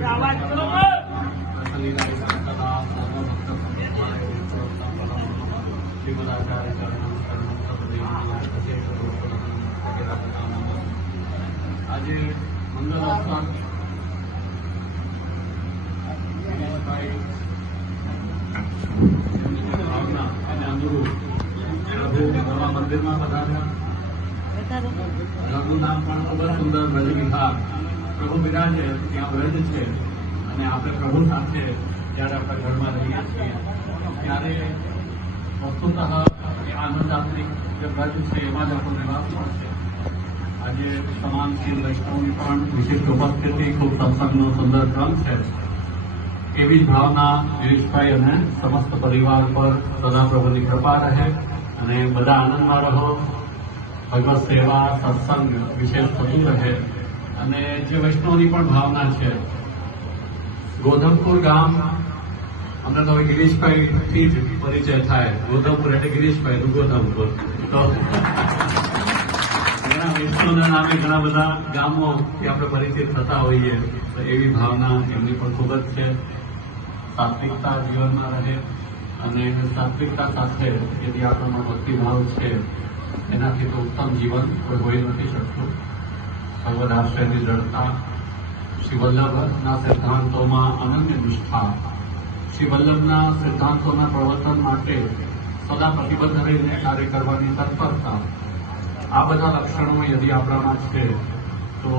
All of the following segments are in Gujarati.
આજે મંગલ અવસર ભાવના અને અનુરૂપ પ્રભુ નવા મંદિરમાં પધાર્યા. રઘુનું નામ પણ ખૂબ જ સુંદર વ્રજ વિહાર. પ્રભુ બિરાજે ત્યાં વ્રજ છે અને આપણે પ્રભુ સાથે જ્યારે આપણા ઘરમાં રહીએ છીએ ત્યારે વસ્તુતઃ એ આનંદ આપણી જે વ્રજ છે એમાં જ આપણો નિવાસ પણ છે. આજે તમામ શ્રી વૈષ્ણવની પણ વિશિષ્ટ ઉપસ્થિતિ, ખૂબ સત્સંગનો સુંદર ક્રમ છે. એવી જ ભાવના ગિરીશભાઈ અને સમસ્ત પરિવાર પર સદા પ્રભુની કૃપા રહે અને બધા આનંદમાં રહો. ભગવત સેવા સત્સંગ વિશેષ થતું રહે અને જે વૈષ્ણવની પણ ભાવના છે. ગોધમપુર ગામ અમને તો ગિરીશભાઈથી જ પરિચય થાય. ગોધમપુર એટલે ગિરીશભાઈનું ગોધમપુર. તો ઘણા વૈષ્ણવના નામે ઘણા બધા ગામોથી આપણે પરિચિત થતા હોઈએ. તો એવી ભાવના એમની પણ ખૂબ જ છે. સાત્વિકતા જીવનમાં રહે અને સાત્વિકતા સાથે यदि આપણામાં ભક્તિભાવ છે એનાથી તો ઉત્તમ જીવન કોઈ હોઈ નથી શકતું. ભગવદ આશ્રયની દ્રઢતા, શ્રી વલ્લભના સિદ્ધાંતોમાં અનન્ય નિષ્ઠા, શ્રી વલ્લભના સિદ્ધાંતોના પ્રવર્તન માટે સદા પ્રતિબદ્ધ રહીને કાર્ય કરવાની તત્પરતા, આ બધા લક્ષણો यदि આપણામાં છે તો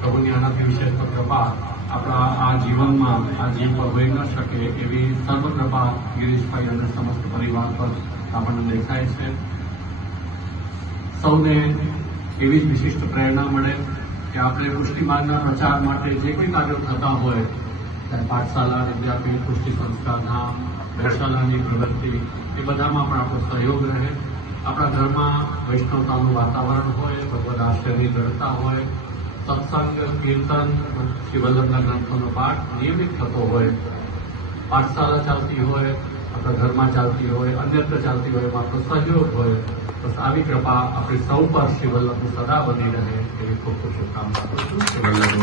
પ્રભુની આનાથી વિશેષ કૃપા આપણા આ જીવનમાં આ જીવ પર હોઈ ન શકે એવી સર્વ કૃપા ગિરીશભાઈ અને સમસ્ત પરિવાર પર આપણને દેખાય છે. સૌને એવી જ વિશિષ્ટ પ્રેરણા મળે કે આપણે પુષ્ટિ માર્ગના પ્રચાર માટે જે કોઈ કાર્યો થતા હોય, પાઠશાલા, વિદ્યાપીઠ, પુષ્ટિ સંસ્કાર ધામ, બેશાલાની પ્રવૃત્તિ, એ બધામાં પણ આપણો સહયોગ રહે. આપણા ઘરમાં વૈષ્ણવતાનું વાતાવરણ હોય, ભગવદ આશ્રયની દ્રઢતા હોય, સત્સંગ, કીર્તન, શ્રી વલ્લભના ગ્રંથોનો પાઠ નિયમિત થતો હોય, પાઠશાળા ચાલતી હોય, આપણા ઘરમાં ચાલતી હોય, અન્યત્ર ચાલતી હોય, એમાં આપણો સહયોગ હોય. બસ આવી કૃપા આપણી સૌ પર શ્રી વલ્લભનું સદા બની રહે એવી ખૂબ ખૂબ શુભકામના કરું છું. શ્રી વલ્લભ